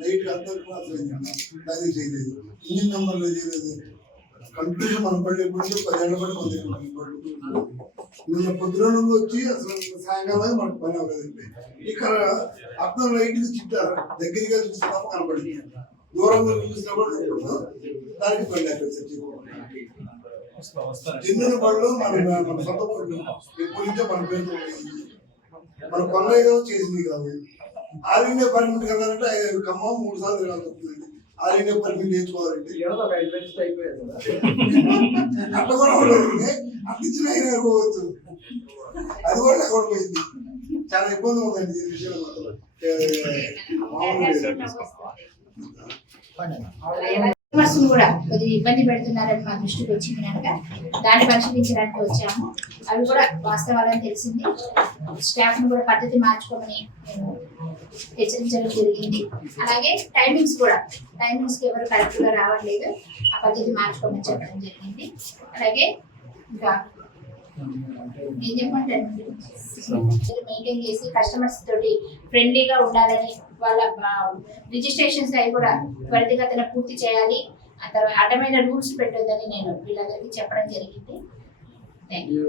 Night అంతా అది చేయలేదు, ఇంజిన్ నెంబర్లో చేయలేదు. కంటిన్యూషన్ మన పళ్ళు ఎప్పుడు 10 ఏళ్ళ పడి మన పళ్ళు నిన్న పొద్దున వచ్చి అసలు సాయంకాలం మనకు పని అవ్వలేదు. ఇక్కడ అర్థం లైట్గా చిట్టారు, దగ్గరగా చూసినా కనపడింది, దూరంగా చూసినా కూడా దానికి పని అయిపోయింది. చిన్న పళ్ళు మన సొంత పళ్ళు ఎప్పటి నుంచో మన పేరు మన కొన్నయ్య చేసింది కాదు. ఆల్ ఇండియా పర్మిట్ కదానంటే ఖమ్మం 3 సార్లు తిరగాల్సి వస్తుందండి. ఆల్ ఇండియా పర్మిట్ నేర్చుకోవాలంటే అట్లా కూడా ఉండదు, అట్లా ఇచ్చిన అయినా పోవచ్చు. అది కూడా అక్కడ పోయింది, చాలా ఇబ్బంది ఉందండి ఈ విషయంలో మాత్రం. కూడా కొద్దిగా ఇబ్బంది పెడుతున్నారని మా దృష్టికి వచ్చింది కనుక దాన్ని పరిశీలించడానికి వచ్చాము. అవి కూడా వాస్తవాలని తెలిసింది. స్టాఫ్ ను కూడా పద్ధతి మార్చుకోమని మేము హెచ్చరించడం జరిగింది. అలాగే టైమింగ్స్ కి ఎవరు కరెక్ట్ గా రావట్లేదు, ఆ పద్ధతి మార్చుకోమని చెప్పడం జరిగింది. అలాగే ఇంకా ఏం చెప్పంటారు, మెయింటైన్ చేసి కస్టమర్స్ తోటి ఫ్రెండ్లీగా ఉండాలని, వాళ్ళ రిజిస్ట్రేషన్స్ అవి కూడా త్వరితగతిన పూర్తి చేయాలి, ఆ తర్వాత అడ్డమైన రూల్స్ పెట్టొద్దని నేను వీళ్ళందరికీ చెప్పడం జరిగింది. Thank you.